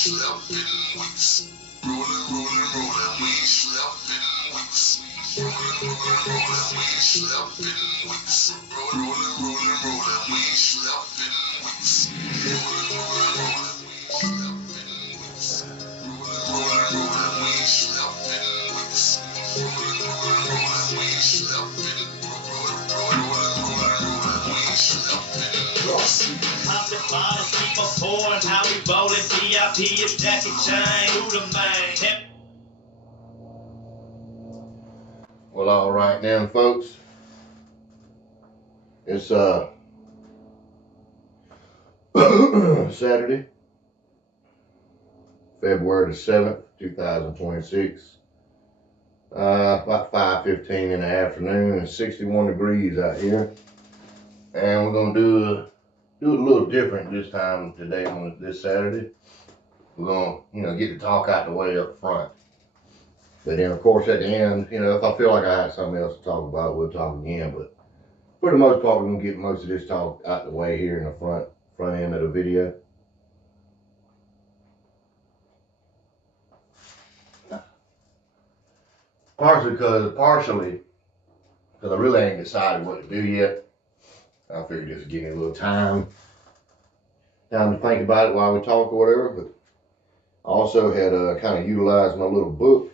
slept in weeks. Rolling, we ain't slept in weeks. Rolling, we ain't slept in weeks. Rolling, we ain't slept in weeks. Rolling, we ain't slept in weeks. Rolling, we ain't slept in weeks. Rolling, we ain't slept in Pop the bottles, keep on pouring, how we rollin', VIP is Jackie Chain, who the man? Well, all right then, folks. It's Saturday, February the 7th, 2026. About 5:15 in the afternoon. It's 61 degrees out here, and we're gonna do it a little different this time today on this Saturday. We're gonna, get the talk out the way up front. But then, of course, at the end, if I feel like I have something else to talk about, we'll talk again. But for the most part, we're gonna get most of this talk out the way here in the front end of the video. Partially because I really ain't decided what to do yet. I figured just give me a little time to think about it while we talk or whatever. But I also had kind of utilized my little book,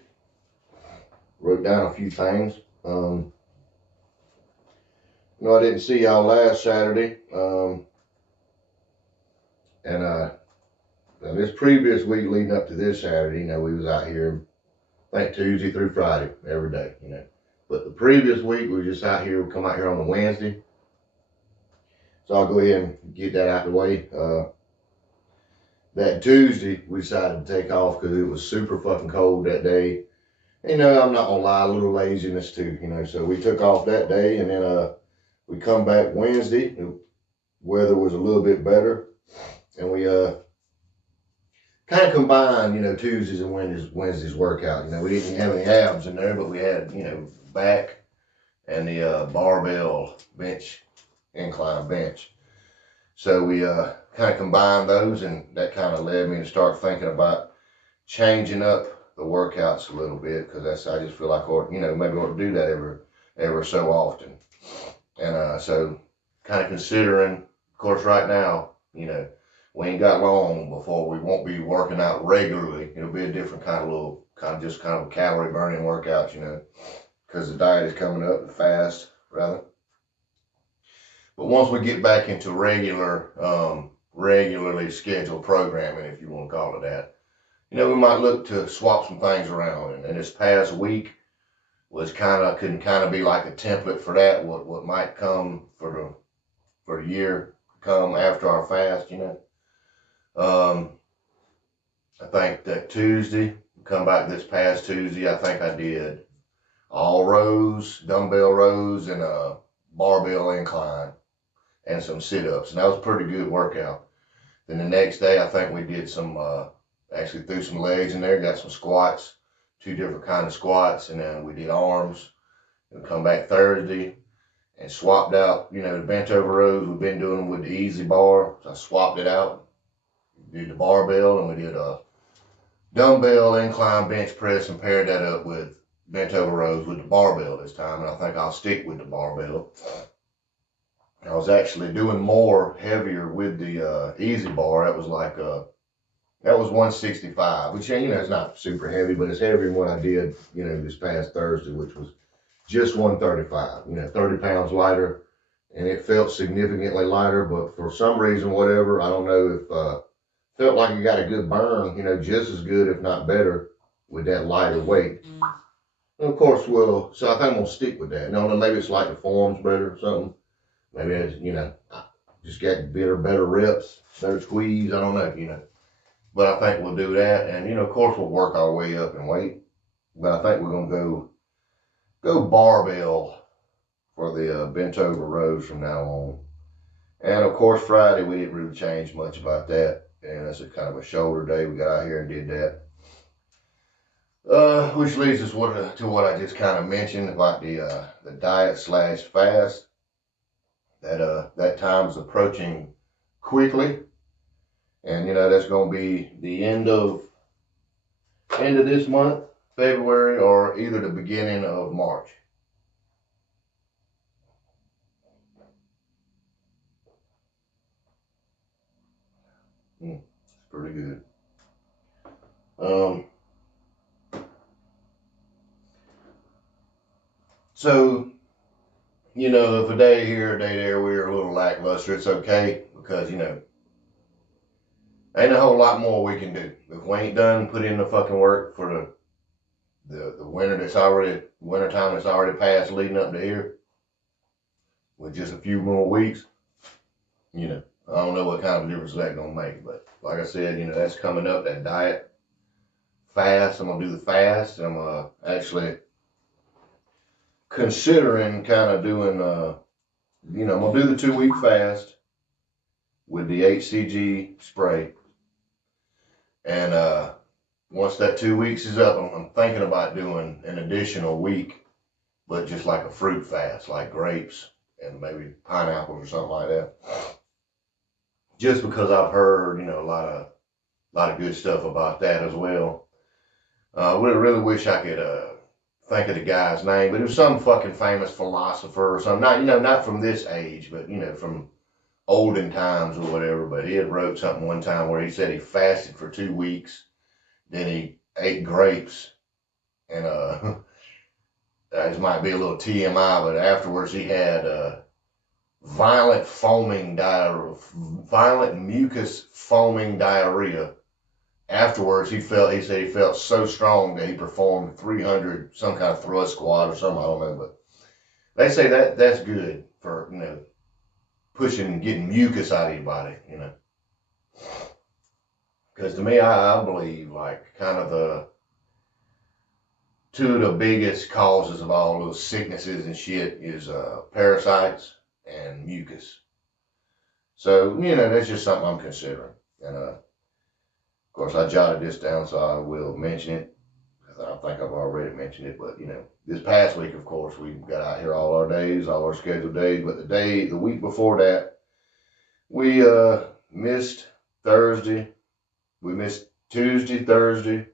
wrote down a few things. I didn't see y'all last Saturday, and this previous week leading up to this Saturday, we was out here, I think Tuesday through Friday, every day, But the previous week, we were just out here, come out here on a Wednesday. So I'll go ahead and get that out of the way. That Tuesday, we decided to take off because it was super fucking cold that day. I'm not gonna lie, a little laziness too, So we took off that day, and then we come back Wednesday. The weather was a little bit better, and we kind of combined, Tuesdays and Wednesdays workout. We didn't have any abs in there, but we had, back and the barbell bench, incline bench. So we kind of combined those, and that kind of led me to start thinking about changing up the workouts a little bit, because I just feel like, maybe I ought to do that every so often. And so kind of considering, of course, right now, we ain't got long before we won't be working out regularly. It'll be a different kind of a calorie burning workout, because the diet is coming up, the fast rather. But once we get back into regularly scheduled programming, if you want to call it that, we might look to swap some things around. And this past week was could be like a template for that. What might come for the year come after our fast, I think that Tuesday, come back this past Tuesday, I think I did all rows, dumbbell rows, and a barbell incline, and some sit-ups, and that was a pretty good workout. Then the next day, I think we did actually threw some legs in there, got some squats, 2 different kind of squats, and then we did arms. And come back Thursday and swapped out, the bent over rows. We've been doing them with the easy bar, so I swapped it out. Did the barbell, and we did a dumbbell incline bench press and paired that up with bent over rows with the barbell this time, and I think I'll stick with the barbell. I was actually doing more heavier with the easy bar. That was that was 165, which, it's not super heavy, but it's heavier than what I did, this past Thursday, which was just 135, 30 pounds lighter, and it felt significantly lighter, but for some reason, whatever, I don't know if, felt like you got a good burn, just as good, if not better, with that lighter weight. And of course, so I think I'm going to stick with that. No, maybe it's like the form's better or something. Maybe I just got better reps, better squeeze. I don't know, But I think we'll do that. And, of course, we'll work our way up in weight. But I think we're going to go barbell for the bent over rows from now on. And, of course, Friday, we didn't really change much about that. And that's a kind of a shoulder day. We got out here and did that. Which leads us to what I just kind of mentioned about the diet / fast. That time is approaching quickly, And that's gonna be the end of this month, February, or either the beginning of March. It's pretty good. So, if a day here, a day there, we're a little lackluster, it's okay because, ain't a whole lot more we can do. If we ain't done put in the fucking work for the winter time that's already passed leading up to here, with just a few more weeks, I don't know what kind of difference that's gonna make. But like I said, that's coming up, that diet fast. I'm gonna do the fast. I'm actually considering kind of doing, I'm gonna do the 2 week fast with the HCG spray. And once that 2 weeks is up, I'm thinking about doing an additional week, but just like a fruit fast, like grapes and maybe pineapples or something like that. Just because I've heard, a lot of good stuff about that as well. Really wish I could think of the guy's name, but it was some fucking famous philosopher or something. Not from this age, but from olden times or whatever. But he had wrote something one time where he said he fasted for 2 weeks, then he ate grapes, and this might be a little TMI, but afterwards he had violent mucus foaming diarrhea. Afterwards, he said he felt so strong that he performed 300, some kind of thrust squat or something, I don't know, but they say that's good for, pushing, getting mucus out of your body, Because to me, I believe, like, kind of two of the biggest causes of all those sicknesses and shit is parasites and mucus. So, that's just something I'm considering. And of course, I jotted this down, so I will mention it. I think I've already mentioned it, but this past week, of course, we got out here all our days, all our scheduled days. But the week before that, we missed Thursday. We missed Tuesday, Thursday,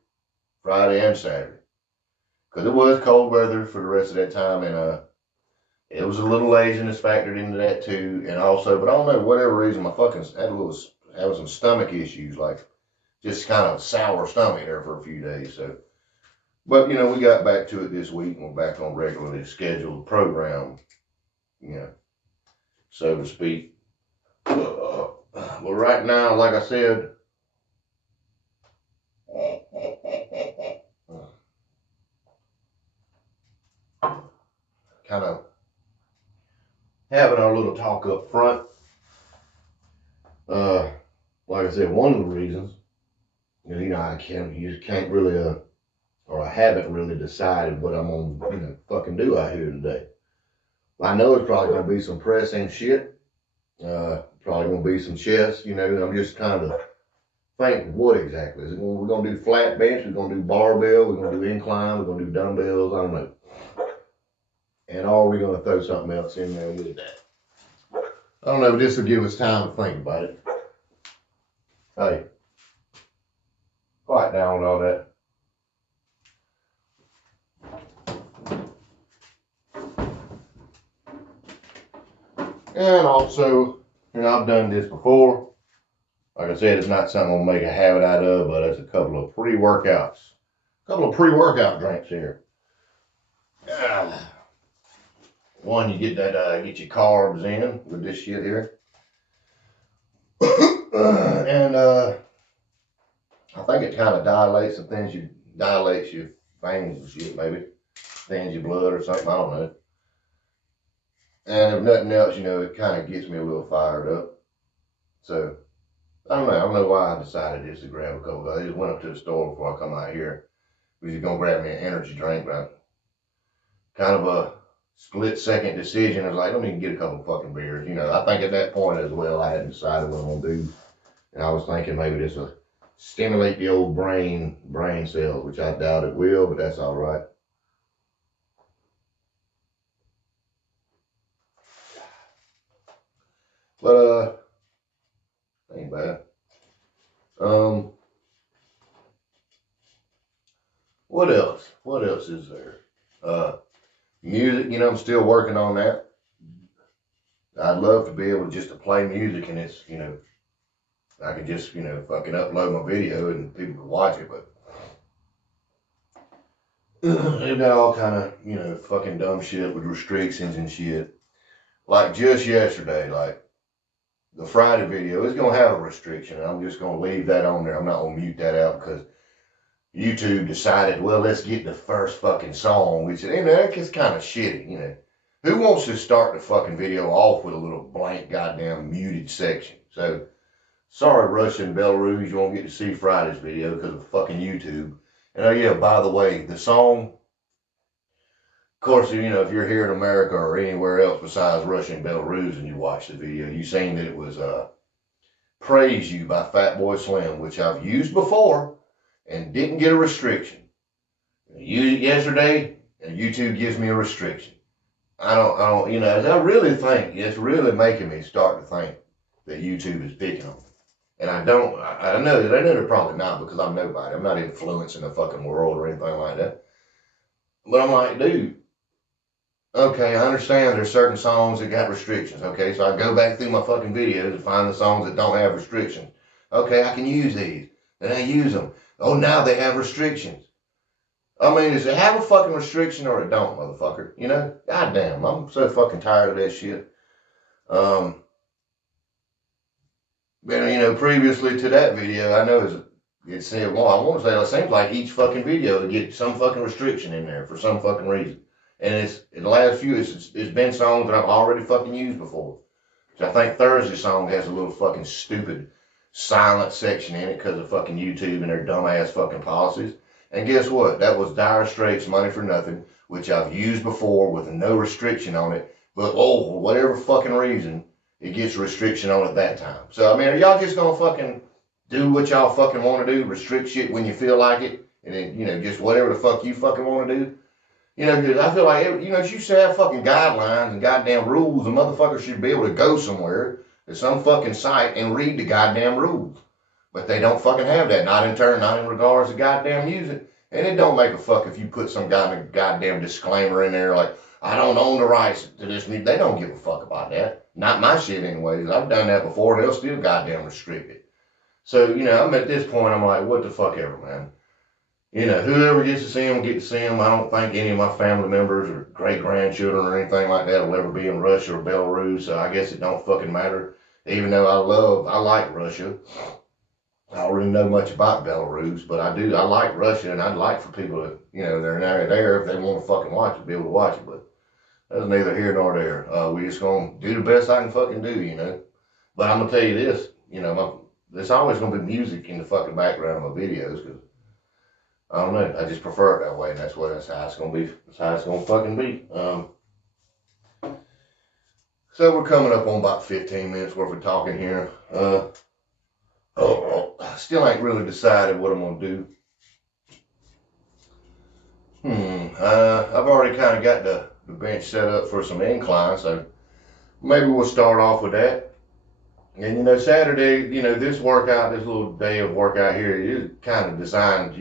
Friday, and Saturday because it was cold weather for the rest of that time, and it was a little laziness factored into that too. And also, but I don't know, whatever reason, my fucking having some stomach issues, like just kind of sour stomach there for a few days. So. But, we got back to it this week and we're back on regularly scheduled program, so to speak. Well, right now, like I said, kind of having our little talk up front. Like I said, one of the reasons, you can't really, or I haven't really decided what I'm gonna, fucking do out here today. I know it's probably gonna be some pressing shit. Probably gonna be some chest, I'm just kind of think what exactly. We're gonna do flat bench, we're gonna do barbell, we're gonna do incline, we're gonna do dumbbells, I don't know. And are we gonna throw something else in there with that? I don't know, but this will give us time to think about it. Hey, quiet down with all that. And also, I've done this before. Like I said, it's not something I'm gonna make a habit out of, but it's a couple of pre-workout drinks here. One, you get get your carbs in with this shit here. And I think it kind of dilates your veins and shit, maybe. Thins your blood or something, I don't know. And if nothing else, it kind of gets me a little fired up. So, I don't know why I decided just to grab a couple. I just went up to the store before I come out here. We was gonna grab me an energy drink, but kind of a split second decision. I was like, let me get a couple fucking beers. I think at that point as well, I hadn't decided what I'm gonna do. And I was thinking maybe this will stimulate the old brain cells, which I doubt it will, but that's all right. But ain't bad. What else? What else is there? Music, I'm still working on that. I'd love to be able just to play music and it's, I could just, fucking upload my video and people can watch it, but they've got all kind of, fucking dumb shit with restrictions and shit. Like just yesterday, like the Friday video is gonna have a restriction. And I'm just gonna leave that on there. I'm not gonna mute that out because YouTube decided, well, let's get the first fucking song, which, it's kind of shitty, Who wants to start the fucking video off with a little blank goddamn muted section? So, sorry, Russia and Belarus, you won't get to see Friday's video because of fucking YouTube. And oh yeah, by the way, the song, of course, if you're here in America or anywhere else besides Russia and Belarus and you watch the video, you seen that it was Praise You by Fatboy Slim, which I've used before and didn't get a restriction. I used it yesterday and YouTube gives me a restriction. I really think it's really making me start to think that YouTube is picking on me. And I know they're probably not because I'm nobody. I'm not influencing the fucking world or anything like that. But I'm like, dude, okay, I understand there's certain songs that got restrictions. Okay, so I go back through my fucking videos and find the songs that don't have restrictions. Okay, I can use these. Then I use them. Oh, now they have restrictions. I mean, does it have a fucking restriction or it don't, motherfucker? Goddamn, I'm so fucking tired of that shit. Previously to that video, I know it said, well, I want to say, it seems like each fucking video to get some fucking restriction in there for some fucking reason. And in the last few, it's been songs that I've already fucking used before. So I think Thursday's song has a little fucking stupid silent section in it because of fucking YouTube and their dumbass fucking policies. And guess what? That was Dire Straits' Money for Nothing, which I've used before with no restriction on it. But, for whatever fucking reason, it gets a restriction on it that time. So, I mean, are y'all just gonna fucking do what y'all fucking want to do? Restrict shit when you feel like it? And then, just whatever the fuck you fucking want to do? Because I feel like, you should have fucking guidelines and goddamn rules. And motherfuckers should be able to go somewhere to some fucking site and read the goddamn rules. But they don't fucking have that. Not in regards to goddamn music. And it don't make a fuck if you put some goddamn disclaimer in there like, I don't own the rights to this music. They don't give a fuck about that. Not my shit anyways. I've done that before. They'll still goddamn restrict it. So, I'm at this point, I'm like, what the fuck ever, man. Whoever gets to see them, get to see them. I don't think any of my family members or great-grandchildren or anything like that will ever be in Russia or Belarus. So I guess it don't fucking matter. Even though I like Russia. I don't really know much about Belarus, but I like Russia, and I'd like for people to, they're there if they want to fucking watch it, be able to watch it, but that's neither here nor there. We just gonna do the best I can fucking do, But I'm gonna tell you this, there's always gonna be music in the fucking background of my videos, because, I don't know, I just prefer it that way, and that's how it's gonna be, that's how it's gonna fucking be. So we're coming up on about 15 minutes worth of talking here. Still ain't really decided what I'm gonna do. I've already kind of got the bench set up for some incline, so maybe we'll start off with that. And Saturday, this little day of workout here is kind of designed,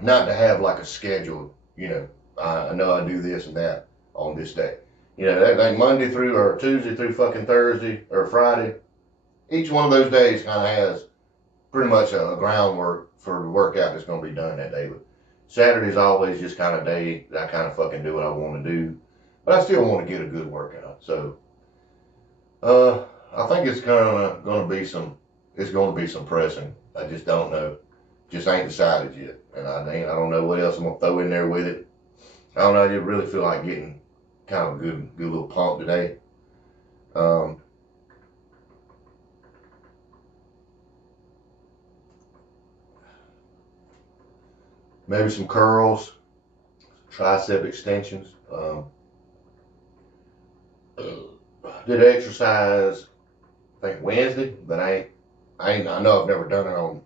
not to have like a schedule, I know I do this and that on this day. Like Monday through or Tuesday through fucking Thursday or Friday, each one of those days kind of has pretty much a groundwork for the workout that's going to be done that day. But Saturday's always just kind of day that I kind of fucking do what I want to do. But I still want to get a good workout. So, I think it's going to be some pressing. I just don't know. Just ain't decided yet. And I don't know what else I'm going to throw in there with it. I don't know. I just really feel like getting kind of a good little pump today. Maybe some curls, tricep extensions. Did exercise, I think Wednesday, but I know I've never done it on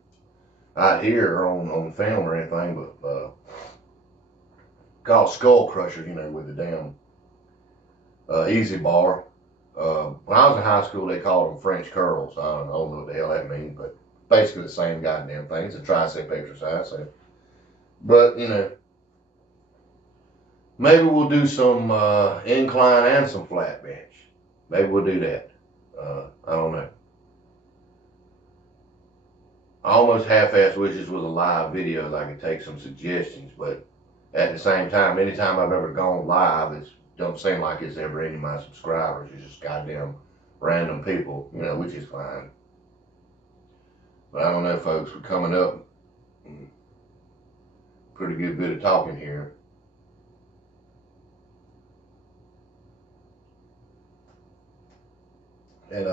out here or on film or anything, but called skull crusher, with the damn easy bar. When I was in high school, they called them French curls. I don't know what the hell that means, but basically the same goddamn thing. It's a tricep exercise. So. But, you know, maybe we'll do some incline and some flat bench. Maybe we'll do that. I don't know. I almost half-assed wish this was a live video so I could take some suggestions, but at the same time, anytime I've ever gone live, it don't seem like it's ever any of my subscribers. It's just goddamn random people, you know, which is fine. But I don't know, folks, we're coming up. Pretty good bit of talking here. And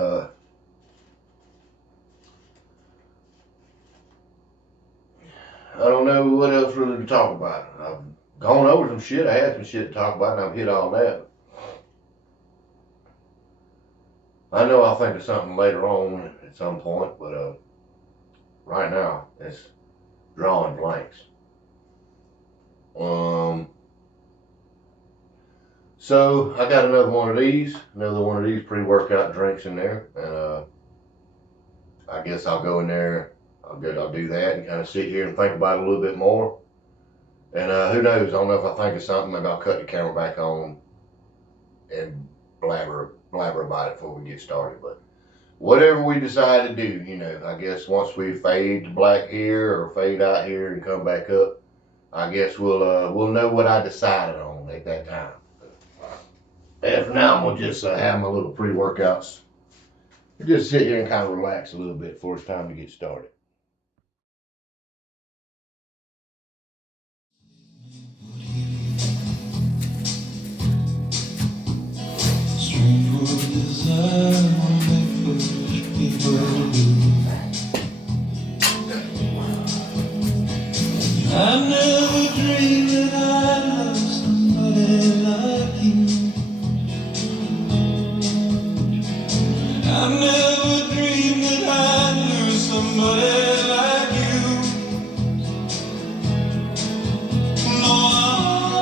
I don't know what else really to talk about. I've gone over some shit. I had some shit to talk about, and I've hit all that. I know I'll think of something later on at some point, but right now it's drawing blanks. So I got another one of these pre-workout drinks in there, and I guess I'll go in there. I'll do that and kind of sit here and think about it a little bit more. And who knows? I don't know if I think of something. Maybe I'll cut the camera back on and blabber about it before we get started. But whatever we decide to do, you know, I guess once we fade to black here or fade out here and come back up, I guess we'll know what I decided on at that time. And for now, I'm gonna just have my little pre-workouts. Just sit here and kind of relax a little bit before it's time to get started. I never dreamed that I'd love somebody like you. I never dreamed that I'd lose somebody like you. No, I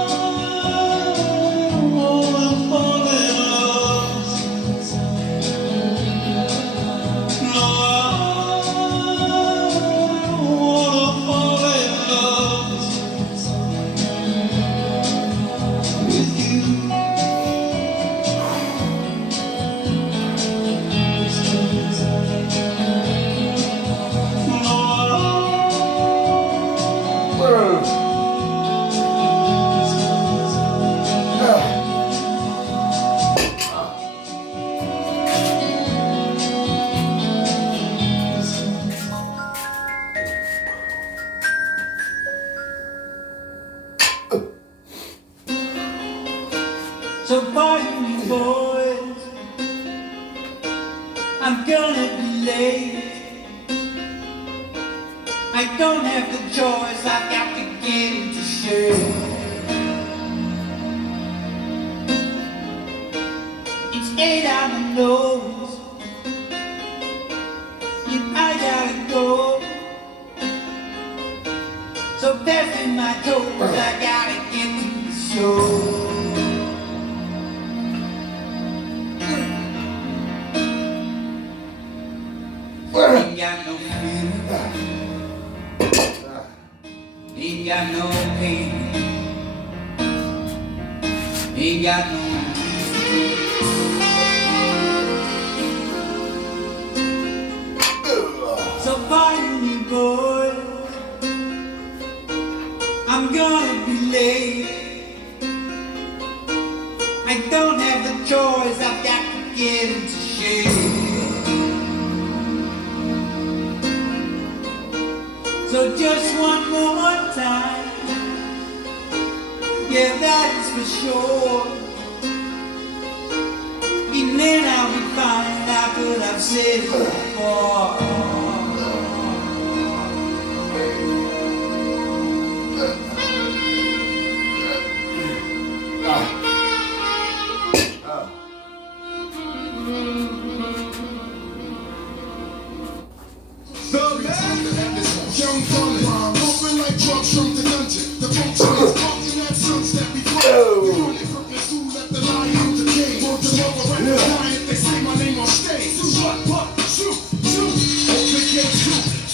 don't wanna fall in love. No, I don't wanna fall in love with you. So pardon me, boys, I'm gonna be late. I don't have the choice, I've got to get into shape. It's 8 on the nose, and I gotta go. So pass me my toes, I gotta get to the show. Ain't got no feeling, ain't got no pain, ain't got no so pardon me, boys, I'm gonna be late. I don't have the choice, I've got to get into shape. So just one more time, yeah, that is for sure. And then I'll be fine, how could I've said it before? Young Colin, moving like drugs from the dungeon. The function is walking that sunset before. You from the zoo, let the lion to game. Want to roll around the giant, they say my name on stage. What, shoot, open gate shoot.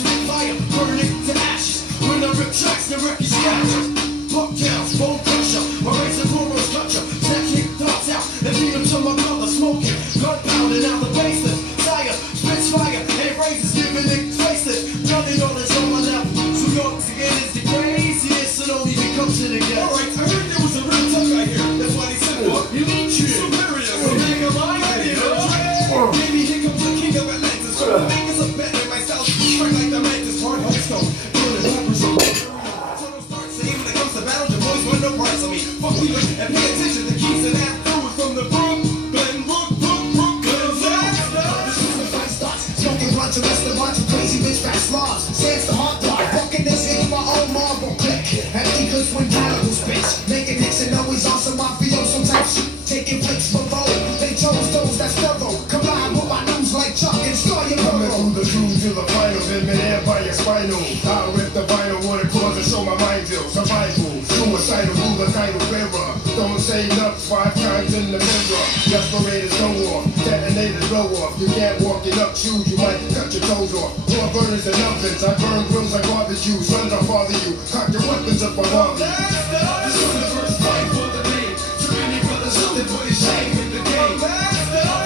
dead by your spinal. I'll rip the vinyl, wanna cause and show my mind ill. Survival, suicidal, rule the title bearer. Don't say enough, 5 times in the mirror. Respirators go off, detonators blow off. You can't walk it up, shoes, you might cut your toes off. More burners and ovens, I burn grills like barbecue. Sons, I father you, cock your weapons up on harm you. This is the first fight for the name. Too many brothers something for his shame in the game.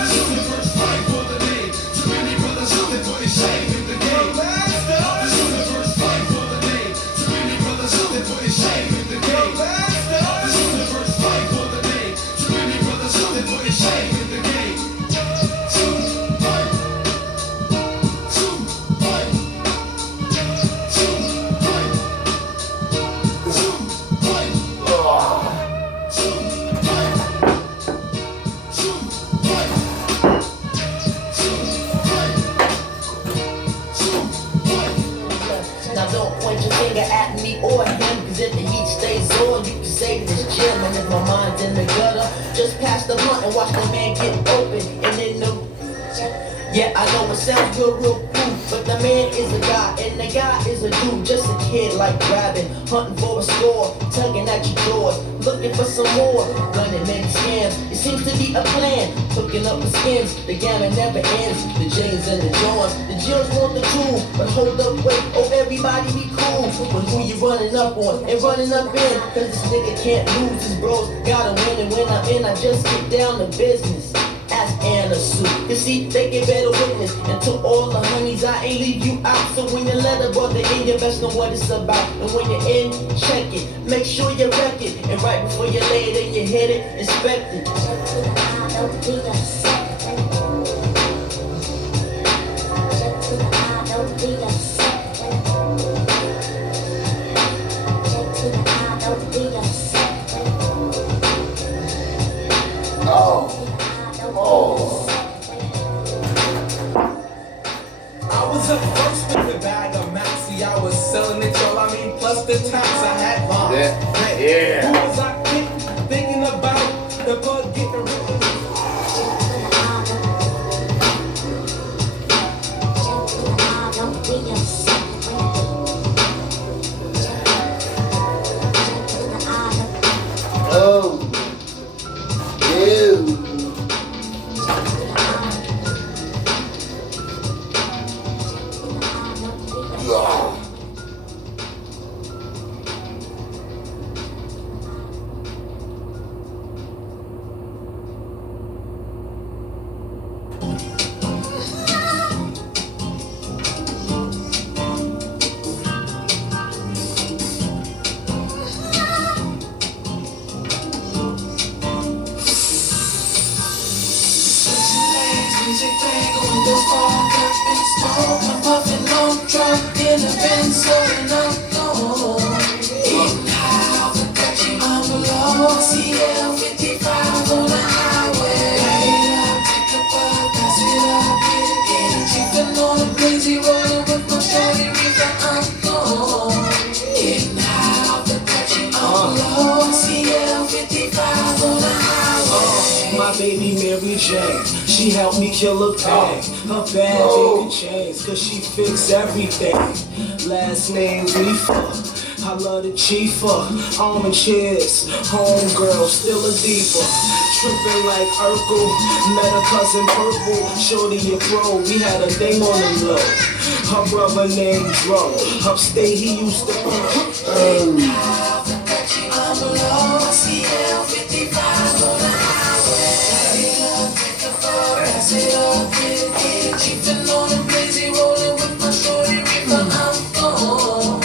This is the first fight for the name. Too many brothers something for his shame in the game. This is the first fight for the name. Too many brothers something for his shame in the game. This is the first fight for the name. Too many brothers something for his shame in the game. Now don't point your finger at me or him, cause if the heat stays on, you can say this gym. And if my mind's in the gutter, just pass the blunt and watch the man get open. And in the yeah, I know it sounds real cool, but the man is a guy, and the guy is a dude, just a kid like grabbing, hunting for a score, tugging at your doors, looking for some more, running many scams. It seems to be a plan, hooking up the skins, the gamut never ends, the jeans and the Johns, the Jills want the tool, but hold up, wait, oh everybody be cool, but who you running up on, and running up in, cause this nigga can't lose, his bros gotta win, and when I'm in, I just get down to business. Ask Anna Sue. You see, they get better witness. And to all the honeys, I ain't leave you out. So when you let a brother in, you best know what it's about. And when you're in, check it. Make sure you wreck it. And right before you lay it and you hit it, inspect it. I was up first with the bag of Maxi. I was selling it, y'all. I mean, plus the tax I had lost. Yeah. Who was I thinking about? The bug getting rid of Oh. Ew. Music playing, going to fog up and smoke. I'm puffing on drunk in a Benz, going unknown. Eating high off the country, I'm below. CL 55 on the highway. Light it up, take a bug, pass it up, get it. Chiefin' on a crazy rolling with my shorty, reefer unknown. Eating high off the country, I'm below. CL 55 on the highway. my baby Mary Jane. She helped me kill a pain. Her bad baby chains, cause she fix everything. Last name Reefer. I love the Chiefer. Almond chairs. Homegirl, still a diva. Trippin' like Urkel. Met a cousin Purple. Shorty a pro. We had a thing on the low. Her brother named Dro. Upstate he used to I'm alone, CL 55 on the highway. Take a photo, pass it up, get it. Chiefin' on a crazy, rolling with my shorty, reefer, I'm gone.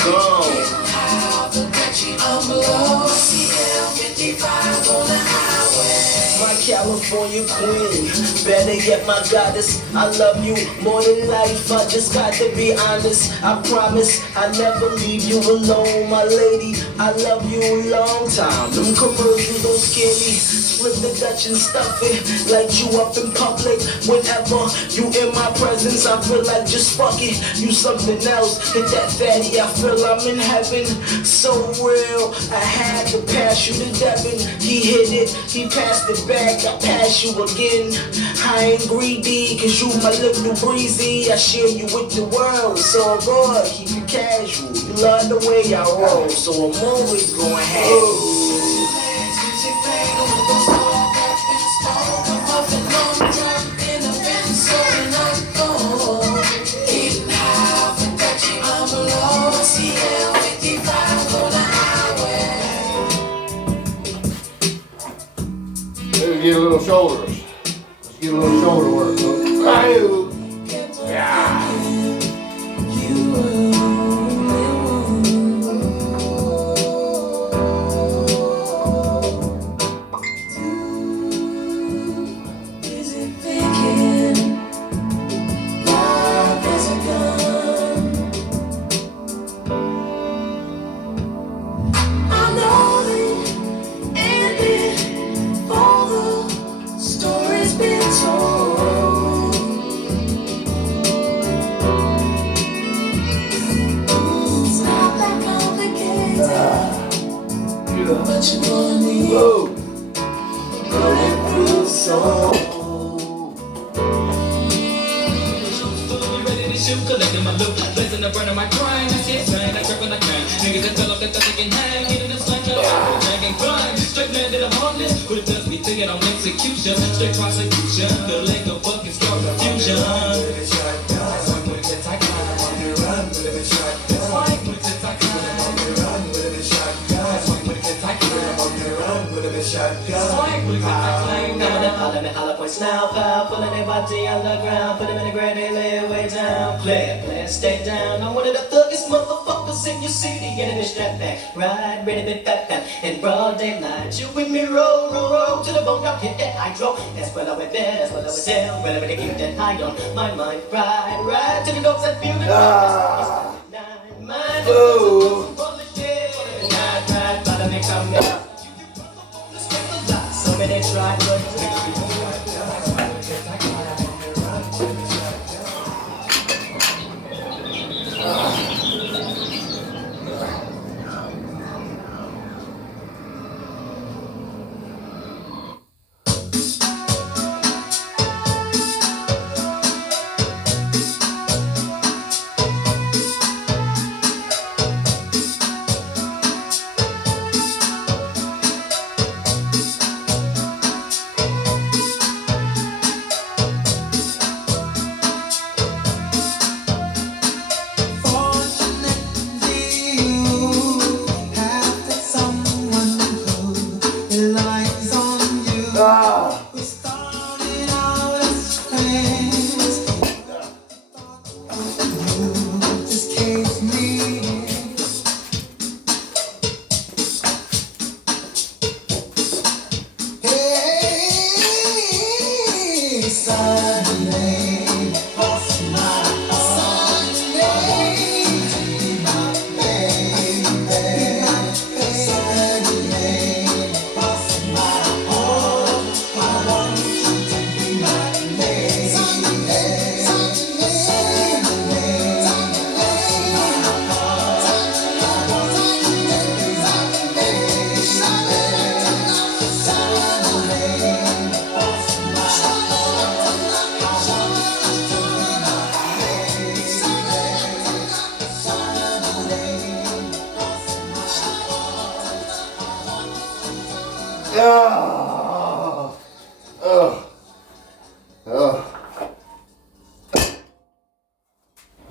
High off the country, I'm alone, CL 55 on the highway. My California queen, better yet my goddess. I love you more than life, I just got to be honest. I promise I never leave you alone, my lady. I love you a long time. Them commercials don't scare me. Split the Dutch and stuff it, like you up in public. Whenever you in my presence, I feel like just fuck it. You something else, hit that fatty, I feel I'm in heaven. So real, I had to pass you to Devin. He hit it, he passed it back, I passed pass you again. I ain't greedy, cause you my little breezy. I share you with the world, so good, keep it casual. You love the way I roll, so I'm always gonna have you. Let's get a little shoulders. Let's get a little shoulder work. Yeah. But you're gonna need bulletproof soul. Ready to shoot, collecting my loot, blazing the burn of my grind. I see it shine, I trap when I can. Niggas that fell off that they can hang, getting the sun, dragging grind. Straight landed I'm on this, but it does me thinking on execution. Straight prosecution, the leg of fucking star confusion. Now, foul, pulling their body on the ground, put them in the ground, they lay way down. Play, stay down. I'm one of the thuggest motherfuckers in your city, getting the strap back, ride, ready to fat, in broad daylight. You with me, roll to the bone, drop, hit that hydro. That's what I went there, that's what I was there. Well, I'm gonna keep that high on my mind, ride to the dogs that feel the mind. Ride, by the next time, so many try, but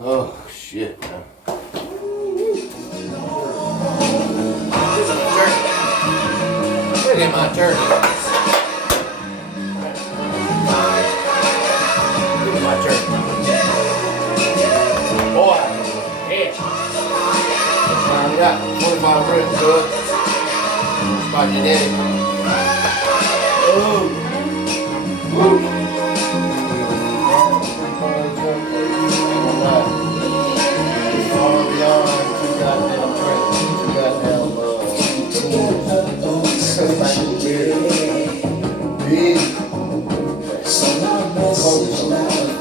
Oh, shit, man. Look at my turkey. Look at my turkey. Boy, yeah. I got 25 ribs to it. Spot your daddy. Oh. Woo. Far beyond two goddamn drinks, two goddamn big.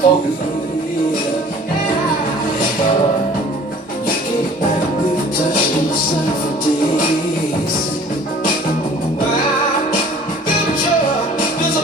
Focus on it. Touching myself for days. My picture is a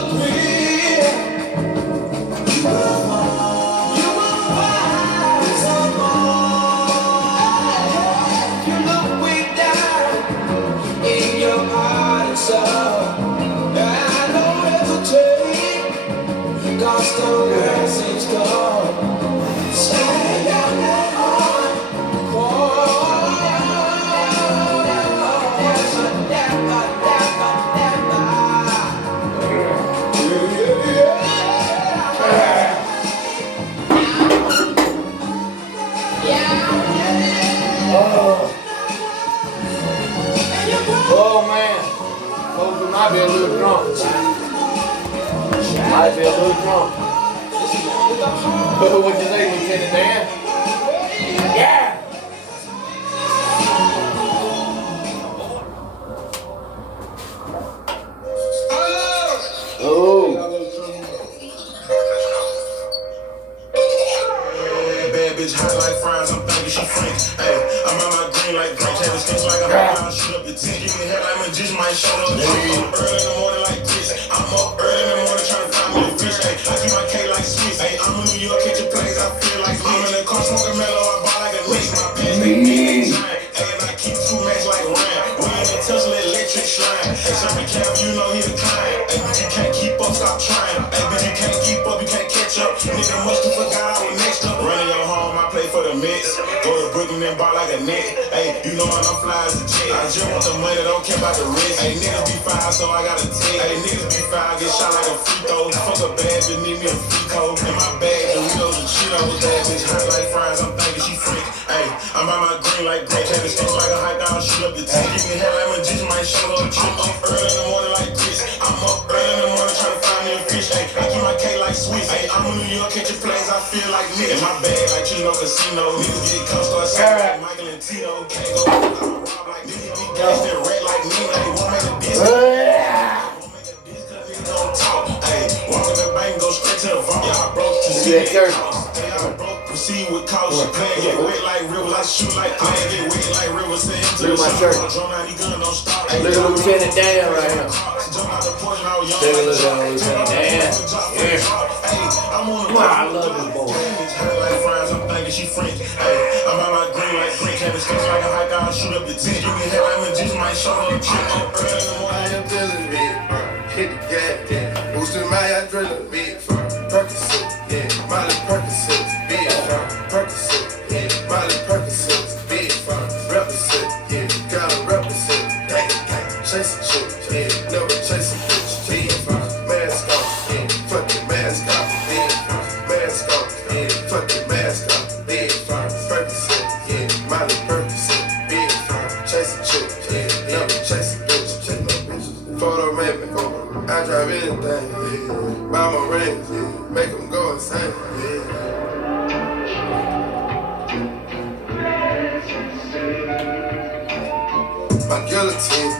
Might be a little drunk. Might be a little drunk. What you say, Lieutenant Dan? Yeah! Oh! Bad bitch hot like fries, I'm thinking she freak. Hey, I'm on my green like Drake, having sticks like a hot dog, shoot up the teeth. Give me head like magician, might show up. I'm up early in the morning like this. I'm up early in the morning trying to find me a fish. Hey, I keep my K like Swiss. Hey, I'm in New York, catching plays, I feel like I'm in the car smoking mellow, I buy like a mix. My pants, they big and giant. Hey, and I keep two match like Ryan. We in the Tesla electric shrine. Hey, Sherman Cab, you know he the client. Hey, but you can't keep up, stop trying. Hey, but you can't keep up, you can't catch up. Nigga must have forgot I was next up. Running your home, I play for the Mets. Go to Brooklyn and ball like a net. Hey, you know I'm fly as a jet. I just want the money, don't care about the risk. Hey, niggas be fired, so I gotta take. Hey, niggas be fired, get shot like a free throw. Fuck a bad bitch, need me a free code. In my bag, Doritos and Cheetos. Bad bitch hot like fries, I'm thinking she freak. Hey, I'm on my green like Drake, having sticks like a hot dog, shoot up the teeth. Give me head like magician, might show up. I'm up early in the morning like this. I'm up early in the morning trying to find me a fish. Hey, I keep my K like Swiss. Hey, I'm in New York, catching plays, I feel like me. In my bag like Chino Casino. Niggas get cuffed, start saying like Michael and Tito. Can't go rob like niggas be gassed and red like me. Hey, won't make a diss. Won't make a diss cause niggas don't talk. Hey, walk in the bank, go straight to the vault. Y'all broke, proceed with cause. Hey, y'all broke, proceed with caution. Plan get wet like rivers, I shoot like plan get wet like rivers. Say into the shot. Drone out, he gun don't stop. Look at Lieutenant Dan right here. Jump out the porch and I was young. Take a look at Lieutenant Dan. Yeah. I love this boy. Like fries, I'm thinking she French. Hey, I'm on my green like French, having sticks like a hot dog, shoot up the teeth. Give me head like magician, might show up. Trip up early in the morning. I am feeling big, hit the gas, yeah. Boosting my adrenaline, big fun. Percocet, yeah. Molly Percocet, big fun. Percocet, yeah. Molly Percocet, big fun. Represent, yeah. Gotta represent, gang, gang. Chase a chick, yeah. Never chase a bitch, big fun. Mask off, yeah. Fucking mask off, big fun. Mask off, yeah. Fucking mask off, big fun. Percocet, yeah. Molly Percocet, big fun. Chase a chick, yeah. Never chase a bitch, chase no bitches. Photo make me go. I drive anything, yeah. Buy my rings, yeah. Make them go insane, yeah. My guillotine,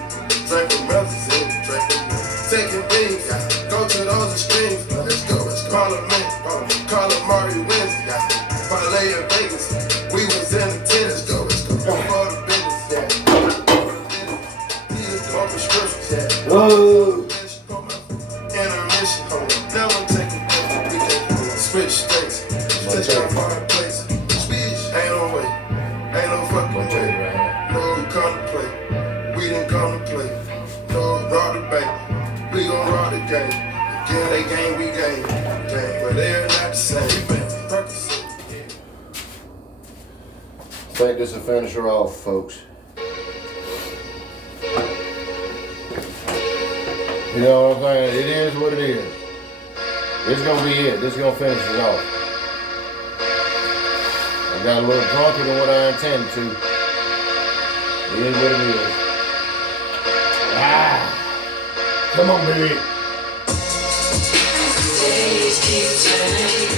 drink from medicine, drink from taking beans, yeah. Go to those extremes, let's go. Parliament, Calamari wins, yeah. Parlay in Vegas, we was in the tennis, go, let's go. For the business, yeah. These are prescriptions, yeah. Whoa! Intermission, never take a break. We can switch states, touch our fireplace. Ain't no way, ain't no fucking way. No, we come to play, we didn't come to play. No, rob the bank, we gon' rob the game. Again, they game, we game, but they're not the same. Percocet, yeah. I think this will finish her off, folks. You know what I'm saying? It is what it is. This is gonna be it. This is gonna finish it off. I got a little drunker than what I intended to. It is what it is. Ah! Come on, baby. Days keep turning,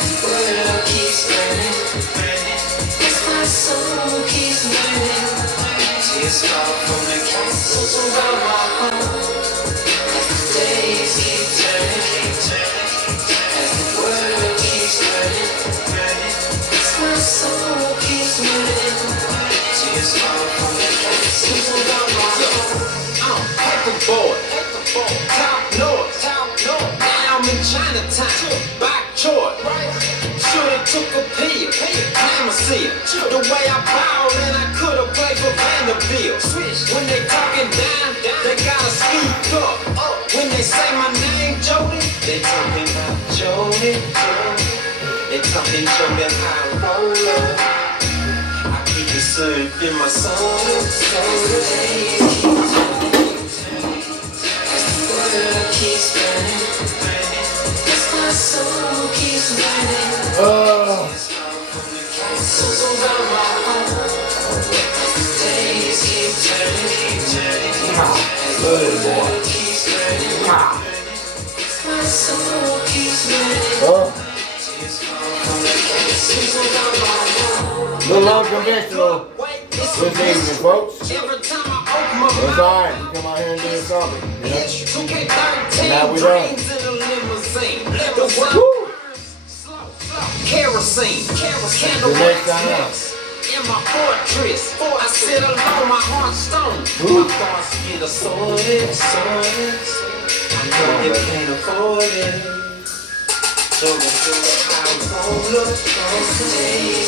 the world keeps burning, as my soul keeps burning. Tears fall from the castles around my home. Days keep turning, as the world keeps burning, as my soul keeps burning. Tears fall from the castles around my home. I'm Paperboy, top north. Now I'm in Chinatown, back short. Should've took a pill, camera seal. The way I balled and I could've played for Vanderbilt. When they talking down, they gotta speak up. When they say my name, Jody, they talking about Jody. They talking Jody how I roll up. I keep it served in my soda. Days keep turning, as the world keeps burning, as my soul keeps burning. Castles around my home, as the days keep turning, as the Little unconventional this evening, folks. It's alright. We come out here and do something. You know? And now we done. Woo! Kerosene, The next time. in my fortress. I sit alone, my heart stone. My thoughts get assorted. I know you can't afford it. So I won't look closely.